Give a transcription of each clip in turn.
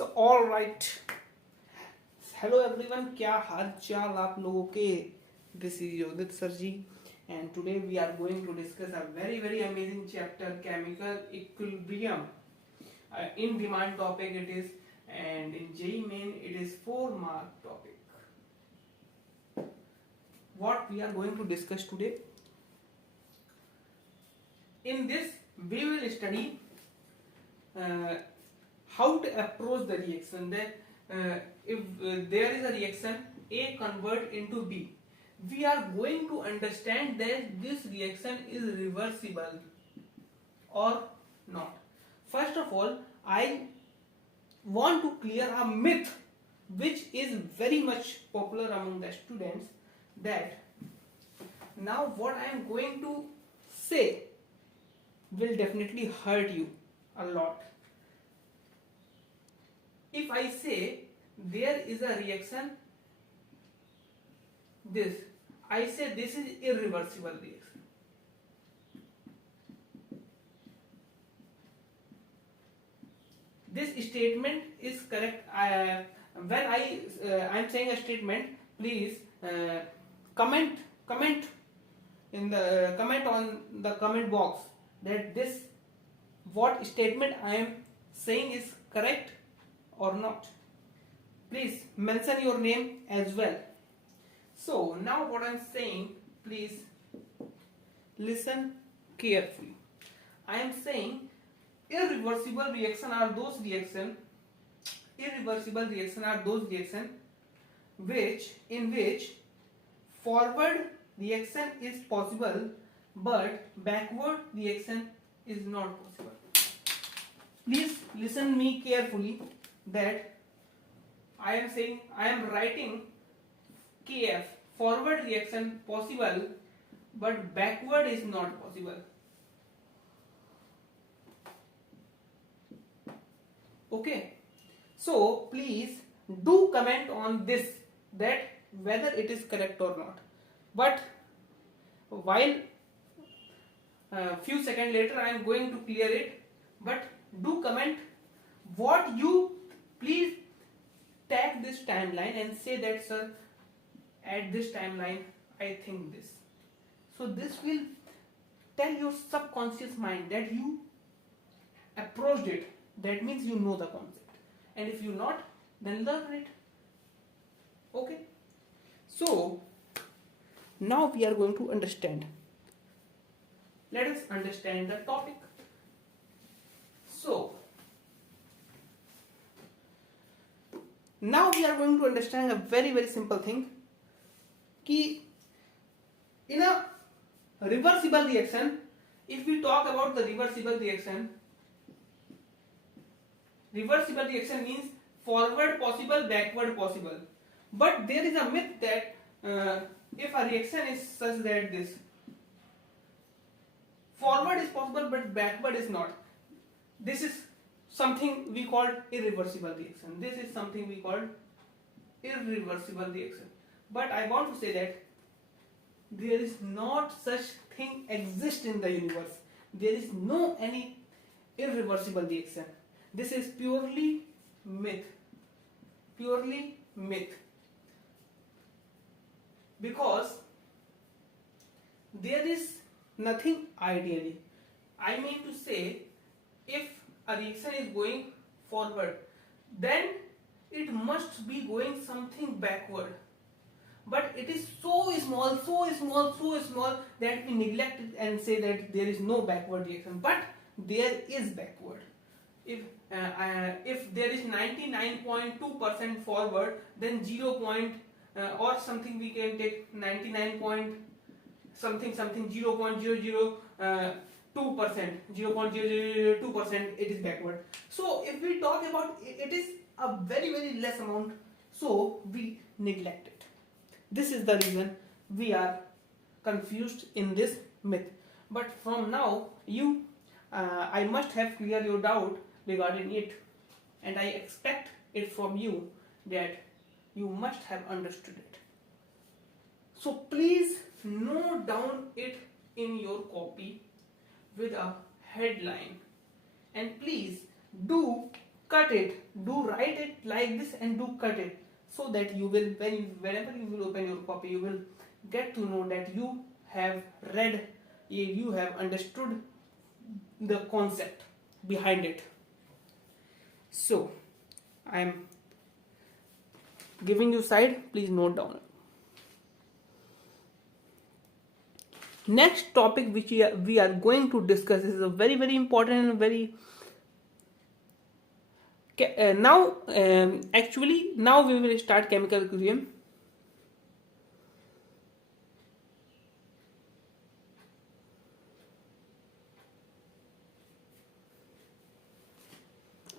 All right, hello everyone, क्या हाल चाल आप लोगों के। This is Yodit sir ji and today we are going to discuss a very amazing chapter chemical equilibrium. In demand topic it is, and in JEE main it is 4 mark topic. What we are going to discuss today? In this we will study how to approach the reaction, that if there is a reaction A convert into B, we are going to understand that this reaction is reversible or not. First of all, I want to clear a myth which is very much popular among the students, that now what I am going to say will definitely hurt you a lot. If I say there is a reaction, I say this is irreversible reaction. This statement is correct. When I am saying a statement, please comment in the comment on the comment box that this what statement I am saying is correct or not. Please mention your name as well. So now what I am saying, please listen carefully. I am saying irreversible reaction are those reaction in which forward reaction is possible but backward reaction is not possible. Please listen me carefully, that I am saying, I am writing KF, forward reaction possible but backward is not possible. Okay, so please do comment on this, that whether it is correct or not. But while few seconds later I am going to clear it, but do comment what you, please tag this timeline and say that sir, at this timeline I think this. So this will tell your subconscious mind that you approached it. That means you know the concept, and if you not, then learn it. Okay, so now we are going to understand. Let us understand the topic. So now we are going to understand a very simple thing, कि in a reversible reaction, if we talk about the reversible reaction means forward possible, backward possible. But there is a myth that if a reaction is such that this forward is possible but backward is not, this is something we call irreversible reaction. This is something we call irreversible reaction. But I want to say that there is not such thing exist in the universe. There is no any irreversible reaction. This is purely myth. Because there is nothing ideally. I mean to say, if a reaction is going forward, then it must be going something backward. But it is so small that we neglect it and say that there is no backward reaction. But there is backward. If there is 99.2% forward, then 0. Or something we can take 99 point something 0.002%, 0.002% it is backward. So if we talk about it is a very less amount, so we neglect it. This is the reason we are confused in this myth. But from now you I must have cleared your doubt regarding it, and I expect it from you that you must have understood it. So please note down it in your copy with a headline, and please do cut it, do write it like this and do cut it, so that you will, whenever you will open your copy, you will get to know that you have read, you have understood the concept behind it. So I am giving you side, please note down. Next topic which we are going to discuss is a very very important and very actually now we will start chemical equilibrium.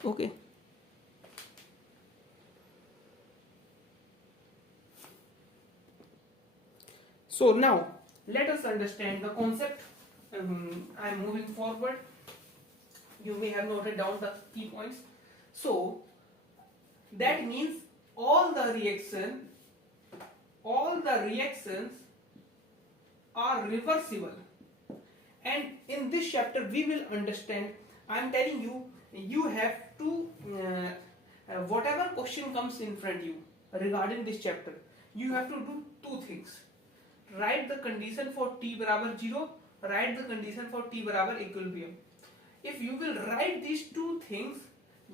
Okay. So now let us understand the concept. I am moving forward. You may have noted down the key points. So that means all the reactions are reversible. And in this chapter we will understand, I am telling you, you have to whatever question comes in front of you regarding this chapter, you have to do two things. Write the condition for t barabar 0, write the condition for t barabar equilibrium. If you will write these two things,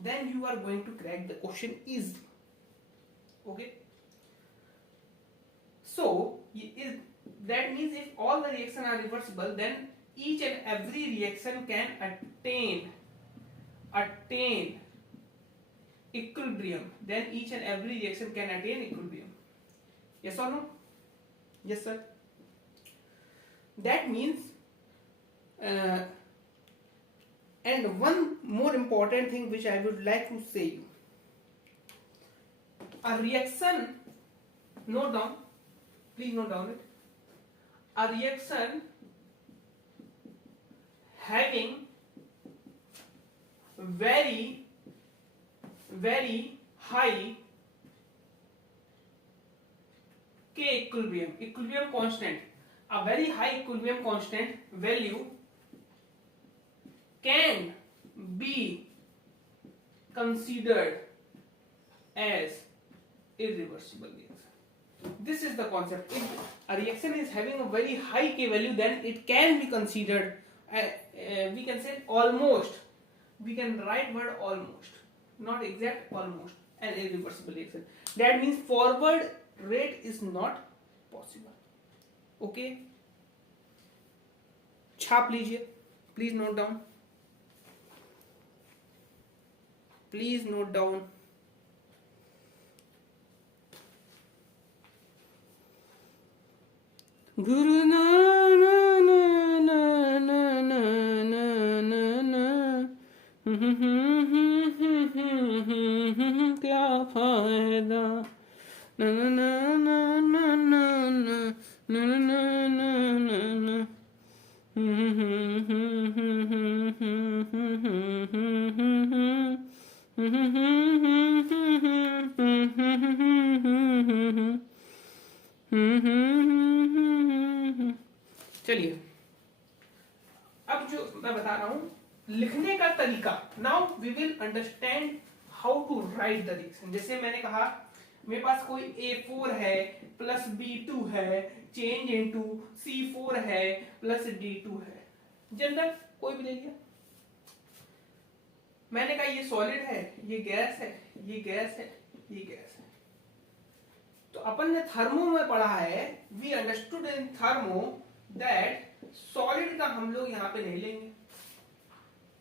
then you are going to crack the question easily. Okay. So that means if all the reactions are reversible, then each and every reaction can attain equilibrium. Then each and every reaction can attain equilibrium. Yes or no? Yes, sir. That means, and one more important thing which I would like to say you, a reaction, note down, please note down it, a reaction having very high K equilibrium constant, a very high equilibrium constant value can be considered as irreversible reaction. This is the concept. If a reaction is having a very high K value, then it can be considered, we can say almost, we can write word almost, not exact, almost, an irreversible reaction. That means forward rate is not possible. Okay, छाप लीजिए, please note down, please note down. Guru na na na na na na na na na क्या फायदा na na na na na na na na na na na. चलिए, अब जो मैं बता रहा हूं लिखने का तरीका, now we will understand how to write the reaction. जैसे मैंने कहा मेरे पास कोई A4 है प्लस B2 है चेंज इनटू C4 है प्लस D2 है, जनरल कोई भी ले लिया. मैंने कहा ये सॉलिड है, ये गैस है, ये गैस है, ये गैस है. तो अपन ने थर्मो में पढ़ा है, we understood in thermo that solid का हम लोग यहाँ पे नहीं लेंगे.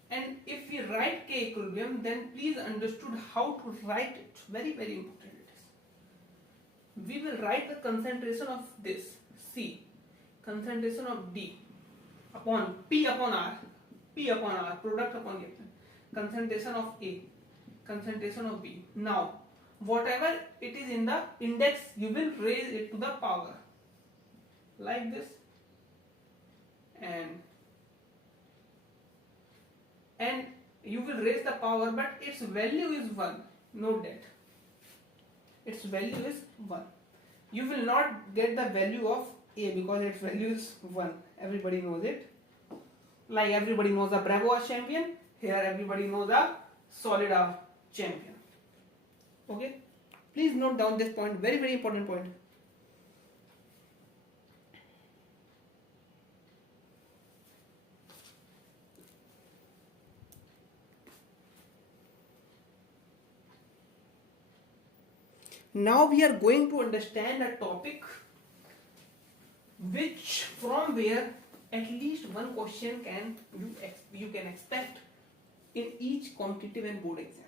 And if we write K equilibrium, then please understood how to write it. Very important it is. We will write the concentration of this C, concentration of D upon P upon R, product upon reaction, concentration of A, concentration of B. Now, whatever it is in the index, you will raise it to the power like this, and you will raise the power, but its value is 1. Note that its value is 1. You will not get the value of A because its value is 1. Everybody knows it. Like everybody knows a Bravo champion, here everybody knows a solid champion. Okay, please note down this point, very very important point. Now we are going to understand a topic which from where at least one question can you can expect in each competitive and board exam.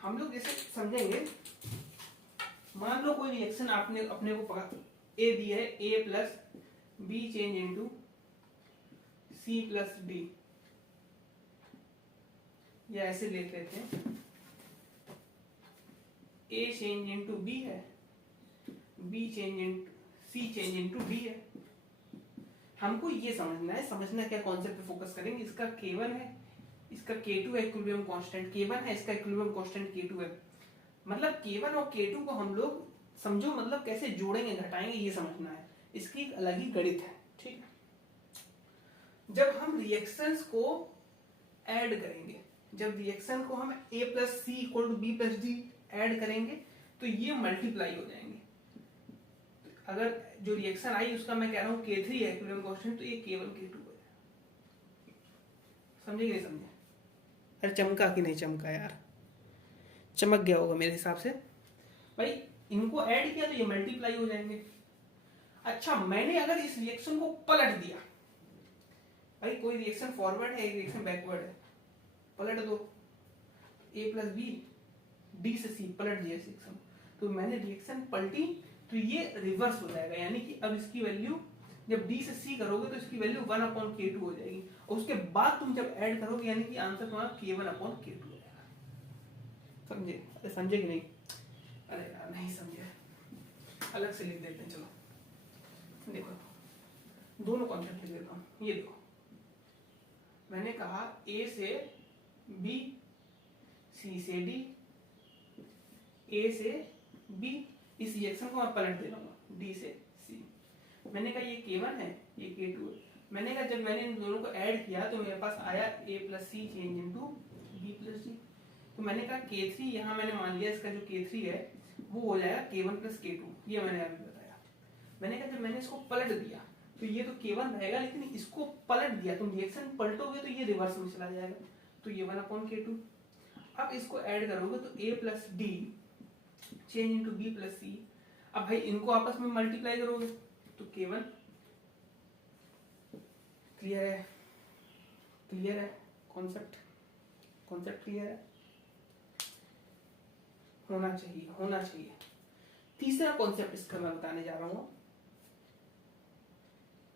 हम लोग जैसे समझेंगे, मान लो कोई reaction आपने अपने को पकड़ा ए दिया है, A plus B change into C plus D, या ऐसे लिख लेते हैं ए चेंज इनटू बी है, B change into C change into D है. हमको ये समझना है, समझना क्या कॉन्सेप्ट पे फोकस करेंगे. इसका K1 है, इसका K2 है इक्विलिब्रियम कांस्टेंट, K1 है इसका इक्विलिब्रियम कांस्टेंट K2 है. मतलब K1 और K2 को हम लोग समझो मतलब कैसे जोड़ेंगे घटाएंगे ये समझना है. इसकी एक अलग ही गणित है. ठीक है, जब हम रिएक्शंस को ऐड करेंगे, जब रिएक्शन को हम A plus C equal to B plus D add करेंगे तो ये मल्टीप्लाई हो जाएंगे. अगर जो रिएक्शन आई उसका मैं कह रहा हूँ K3 है इक्विलिब्रियम कांस्टेंट, तो ये K1 K2 है. समझे कि नहीं समझे? अरे चमका कि नहीं चमका यार? चमक गया होगा मेरे हिसाब से. भाई इनको ऐड किया तो ये मल्टीप्लाई हो जाएंगे. अच्छा, मैंने अगर इस रिएक्शन को पलट दिया, भाई कोई रिएक्शन फॉरवर्ड है, एक रिएक्शन बैकवर्ड है, पलट दो. A प्लस बी डी से सी पलट दिया रिएक्शन, तो मैंने रिएक्शन पलटी तो ये रिवर्स हो जाएगा. यानी कि अब इसकी वैल्यू जब D से C करोगे तो इसकी वैल्यू 1/K2 हो जाएगी, और उसके बाद तुम जब ऐड करोगे यानी कि आंसर तुम्हारा K1/K2 हो जाएगा. समझे? अरे समझे कि नहीं? अरे यार नहीं समझे, अलग से लिख देते हैं. चलो देखो, दोनों कॉन्सेप्ट लिख देता हूँ. ये देखो, मैंने कहा A से B, C से D, A से B. इस रिएक्शन को मैं पलट दे रहा हूँ D से C. मैंने कहा ये K1 है, ये K2 है. मैंने कहा जब मैंने इन दोनों को ऐड किया तो मेरे पास आया A plus C change into B plus D. तो मैंने कहा K3, यहाँ मैंने मान लिया इसका जो K3 है वो हो जाएगा K1 प्लस K2. ये मैंने अभी बताया. मैंने कहा जब मैंने इसको पलट दिया तो ये तो K1 रहेगा, लेकिन इसको पलट दिया, तुम रिएक्शन पलटोगे तो ये रिवर्स में चला जाएगा, तो ये 1/K2. अब इसको ऐड करोगे तो A plus D change into B plus C. अब भाई इनको आपस में मल्टीप्लाई करोगे तो K1. क्लियर है? क्लियर है? कॉन्सेप्ट क्लियर है? होना चाहिए, होना चाहिए. तीसरा कॉन्सेप्ट इसका मैं बताने जा रहा हूँ.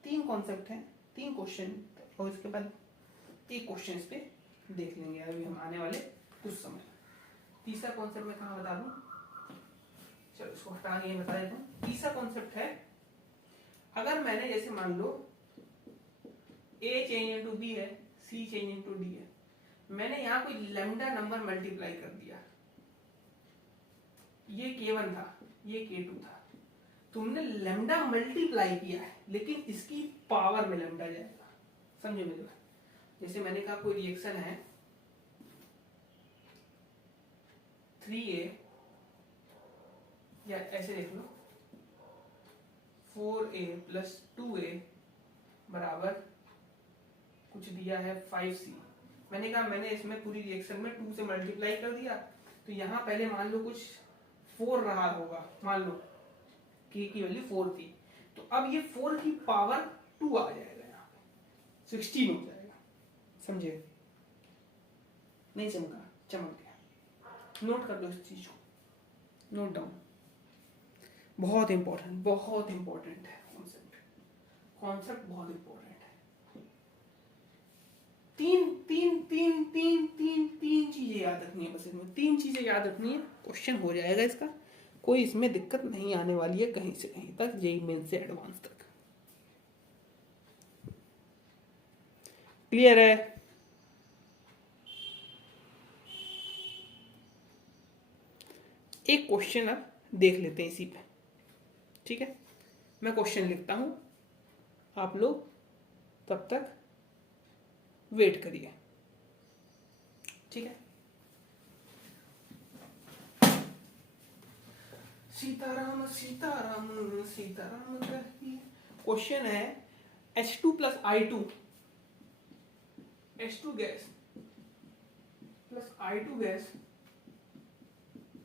3 कॉन्सेप्ट हैं, 3 क्वेश्चन, और इसके बाद एक क्वेश्चन इस पे देख लेंगे अभी हम आने वाले कुछ समय. तीसरा कॉन्सेप्ट मैं कहाँ बता दूं? चलो इसको हटा के बता देता हूँ. तीसरा कॉन्सेप्ट है, अगर मैंने जैसे मान लो A चेंज इनटू B है, C चेंज इनटू D है, मैंने यहाँ कोई लैम्डा नंबर मल्टीप्लाई कर दिया. ये K1 था, ये K2 था. तुमने लैम्डा मल्टीप्लाई किया है, लेकिन इसकी पावर में लैम्डा जाएगा. समझे मेरे बात? जैसे मैंने कहा कोई रिएक्शन है 3A, या ऐसे देख लो 4A प्लस 2A बराबर कुछ दिया है 5C. मैंने कहा मैंने इसमें पूरी रिएक्शन में 2 से मल्टीप्लाई कर दिया, तो यहाँ पहले मान लो कुछ 4 रहा होगा, मान लो K की वैल्यू 4 थी, तो अब ये 4 की पावर 2 आ जाएगा, यहाँ पे 16 हो जाएगा. समझे? नहीं चमका? चमक गया. नोट कर लो इस चीज को, नोट डाउन. बहुत इंपॉर्टेंट, बहुत इंपॉर्टेंट है कॉन्सेप्ट. कॉन्सेप्ट बहुत इंपॉर्टेंट है. तीन चीजें याद रखनी है बस. इसमें 3 चीजें याद रखनी है, क्वेश्चन हो जाएगा इसका. कोई इसमें दिक्कत नहीं आने वाली है कहीं से कहीं तक, जेईई मेंस से एडवांस तक. क्लियर है? एक क्वेश्चन अब देख लेते हैं इसी पे. ठीक है, मैं क्वेश्चन लिखता हूं, आप लोग तब तक वेट करिए. ठीक है, सीताराम सीताराम सीताराम कहिए। क्वेश्चन है H2 plus I2, H2 gas plus I2 gas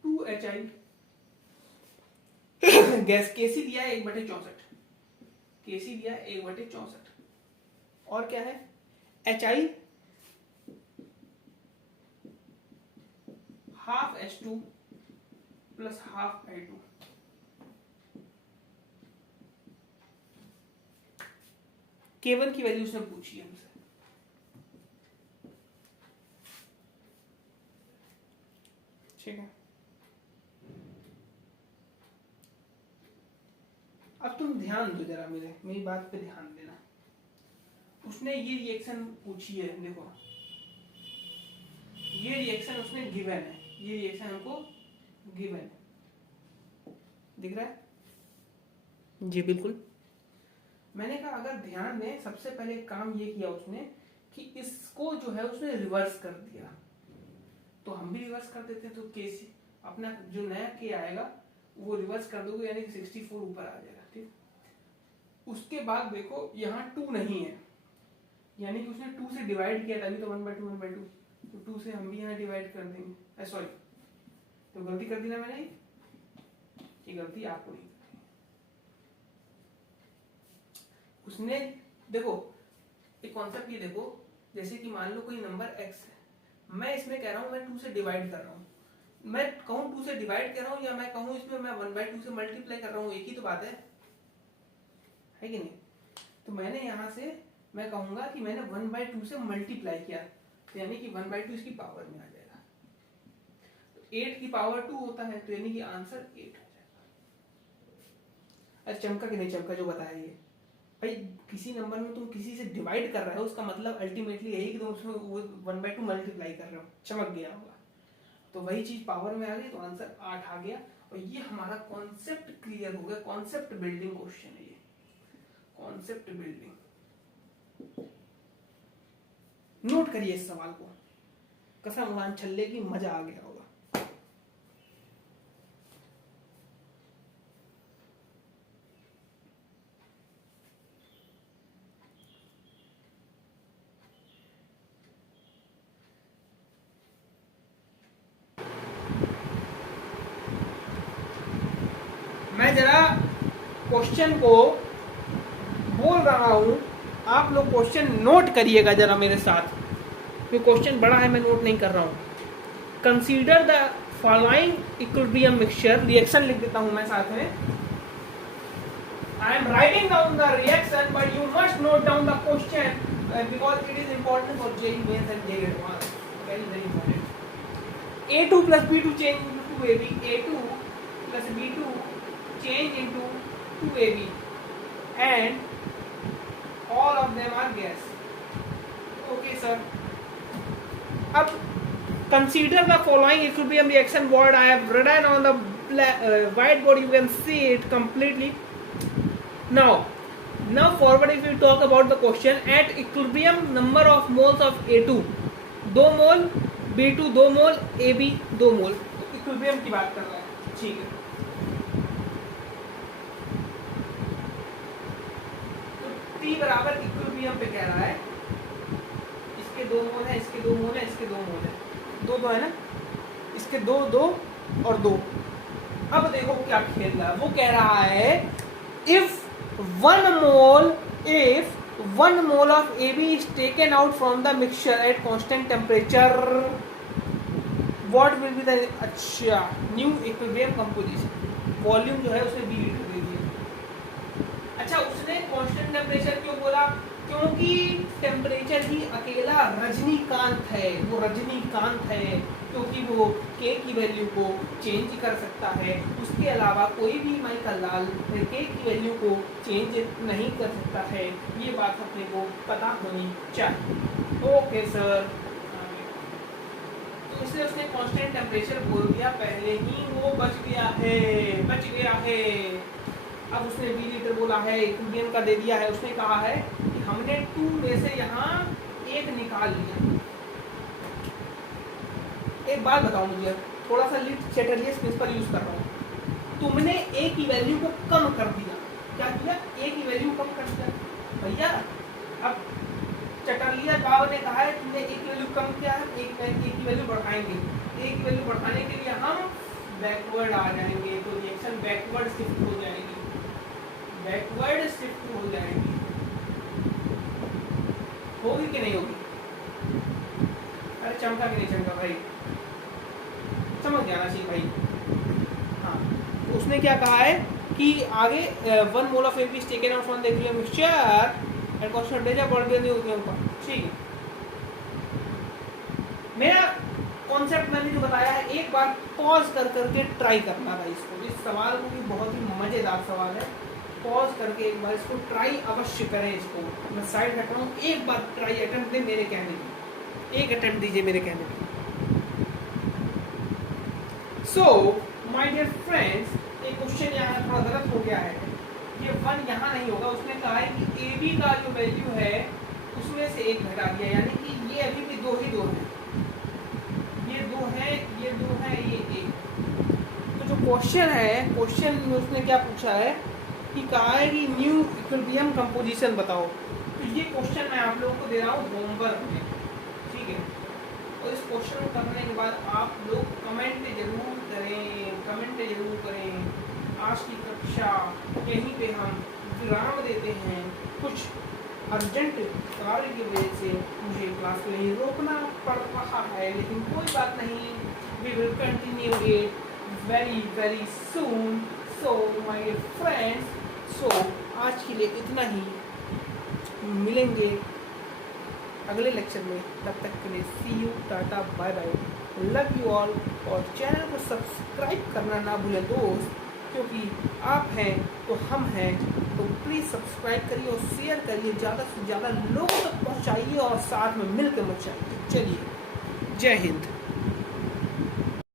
2HI gas KC दिया है 1/64, केसी दिया है 1/64, और क्या है HI half H2 plus half I2। K1 की वैल्यू उसने पूछी है हमसे, ठीक है। अब तुम ध्यान दो जरा, मेरी बात पे ध्यान देना। उसने ये रिएक्शन पूछी है, देखो ये रिएक्शन उसने गिवन है, ये रिएक्शन हमको गिवन है, दिख रहा है जी बिल्कुल। मैंने कहा अगर ध्यान दें, सबसे पहले काम ये किया उसने कि इसको जो है उसने रिवर्स कर दिया, तो हम भी रिवर्स कर देते हैं, तो केसी अपना जो नया के आएगा वो रिवर्स कर दोगे, यानी कि 64 ऊपर आ जाएगा, ठीक। उसके बाद देखो यहाँ 2 नहीं है, यानी कि उसने 2 से डिवाइड किया, तभी तो 1/2 1/2, तो 2 से हम भी यहाँ डिवाइड कर देंगे। सॉरी, तो गलती कर दी ना मैंने, ये गलती आपको नहीं। उसने देखो एक कॉन्सेप्ट ये देखो, जैसे कि मान लो कोई नंबर x है, मैं इसमें कह रहा हूँ मैं 2 से डिवाइड कर रहा हूँ, मैं कहूँ 2 से डिवाइड कर रहा हूँ या मैं कहूँ इसमें मैं 1/2 से मल्टीप्लाई कर रहा हूँ, एक ही तो बात है कि नहीं। तो मैंने यहाँ से मैं कहूंगा कि मैंने 1/2 से मल्टीप्लाई किया, यानी कि 1/2 इसकी पावर में आ जाएगा, तो 8 की पावर 2 होता है, तो यानी कि आंसर 8 हो जाएगा। अच्छा चमका कि नहीं चमका जो बताया ये भाई, किसी नंबर में तुम किसी से डिवाइड कर रहे हो, उसका मतलब अल्टीमेटली यही कि तुम उसमें वो 1/2 मल्टीप्लाई कर रहे हो, चमक गया होगा, तो वही चीज पावर में आ गई, तो आंसर 8 आ गया। और ये हमारा कॉन्सेप्ट क्लियर हो गया, कॉन्सेप्ट बिल्डिंग क्वेश्चन है ये, कॉन्सेप्ट बिल्डिंग। नोट करिए इस सवाल को, कसम उड़ान छल्ले की, मजा आ गया होगा। मैं जरा क्वेश्चन को बोल रहा हूं, आप लोग क्वेश्चन नोट करिएगा जरा मेरे साथ, क्योंकि क्वेश्चन बड़ा है, मैं नोट नहीं कर रहा हूं। Consider the following equilibrium mixture, reaction लिख देता हूं मैं साथ में। I am writing down the reaction, but you must note down the question because it is important for JEE mains and JEE advance, very very important. A2 plus B2 change into 2AB, A2 plus B2 change into 2AB, and all of them are gas. Okay sir. अब consider the following equilibrium reaction. What I have written on the whiteboard, you can see it completely. Now forward, if we talk about the question, at equilibrium number of moles of A2 2 mole, B2 2 mole, AB 2 mole, equilibrium की बात कर रहा है, ठीक है। T बराबर equilibrium पे कह रहा है, इसके 2 मोल है, इसके 2 मोल है, इसके 2 मोल है, 2 है ना, इसके 2 और 2। अब देखो क्या खेल रहा है, वो कह रहा है if 1 mole of AB is taken out from the mixture at constant temperature, what will be the अच्छा न्यू इक्विलिब्रियम कंपोजिशन। वॉल्यूम जो है उसने 2 लीटर दे दिया। अच्छा उसने कांस्टेंट टेम्परेचर क्यों बोला, क्योंकि टेम्परेचर ही अकेला रजनीकांत है, वो रजनीकांत है, क्योंकि वो के की वैल्यू को चेंज कर सकता है, उसके अलावा कोई भी माइकल लाल के की वैल्यू को चेंज नहीं कर सकता है, ये बात अपने को पता होनी चाहिए। ओके सर, तो इसलिए उसने कांस्टेंट टेम्परेचर बोल दिया, पहले ही वो बच गया है। अब उसने 20 लीटर बोला है, इक्विलिब्रियम का दे दिया है, उसने कहा है कि हमने 2 में से यहाँ 1 निकाल लिया, एक बात बताओ मुझे, थोड़ा सा लिट चैटर्जियस प्रिंसिपल यूज कर रहा हूँ। तुमने ए की वैल्यू को कम कर दिया, क्या किया, ए की वैल्यू कम कर दिया भैया। अब चटर्लिया बाब ने कहा है तुमने ए की वैल्यू कम किया है, ए की वैल्यू बढ़ाएंगे। ए की वैल्यू बढ़ाने के लिए हम बैकवर्ड आ जाएंगे, तो रिएक्शन बैकवर्ड शिफ्ट हो जाएगी, बैकवर्ड शिफ्ट हो जाएगी। होगी कि नहीं होगी? अरे चमका कि नहीं चमका भाई, समझ जाना चाहिए भाई। हाँ, उसने क्या कहा है कि आगे 1 mole of AP is taken out from the aquarium mixture and concentration बढ़ गया ऊपर। ठीक है, मेरा कॉन्सेप्ट मैंने जो बताया है, एक बार पॉज कर करके ट्राई करना था इसको, इस सवाल को भी बहुत ही मजेदार सवाल है। पॉज करके एक बार इसको ट्राई अवश्य करें। इसको मैं साइड हट रहा हूँ, एक बार ट्राई अटेम्प्ट दें मेरे कहने की, एक अटेम्प्ट दीजिए मेरे कहने की। सो माय डियर फ्रेंड्स, एक क्वेश्चन यहाँ थोड़ा गलत हो गया है, ये 1 यहाँ नहीं होगा। उसने कहा है कि ए बी का जो वैल्यू है उसमें से 1 घटा दिया, यानी कि ये अभी भी 2 ही 2 है, ये 2 है, ये 2 है, ये 1। तो जो क्वेश्चन है, क्वेश्चन में उसने क्या पूछा है कि कहा है कि न्यू इक्विलिब्रियम कंपोजिशन बताओ। तो ये क्वेश्चन मैं आप लोगों को दे रहा हूँ होमवर्क में, ठीक है। और इस क्वेश्चन को करने के बाद आप लोग कमेंट जरूर करें, कमेंट जरूर करें। आज की कक्षा यहीं पे हम विराम देते हैं, कुछ अर्जेंट कार्य की वजह से मुझे क्लास को नहीं रोकना पड़ रहा है, लेकिन कोई बात नहीं, we will continue it very very soon. So my friends, so आज के लिए इतना ही, मिलेंगे अगले लेक्चर में, तब तक के लिए see you, tata, bye bye, love you all. और चैनल को सब्सक्राइब करना ना भूलें दोस्त, क्योंकि आप हैं तो हम हैं, तो प्लीज़ सब्सक्राइब करिए और शेयर करिए, ज़्यादा से ज़्यादा लोगों तक पहुंचाइए और साथ में मिलकर मचाइए। चलिए, जय हिंद।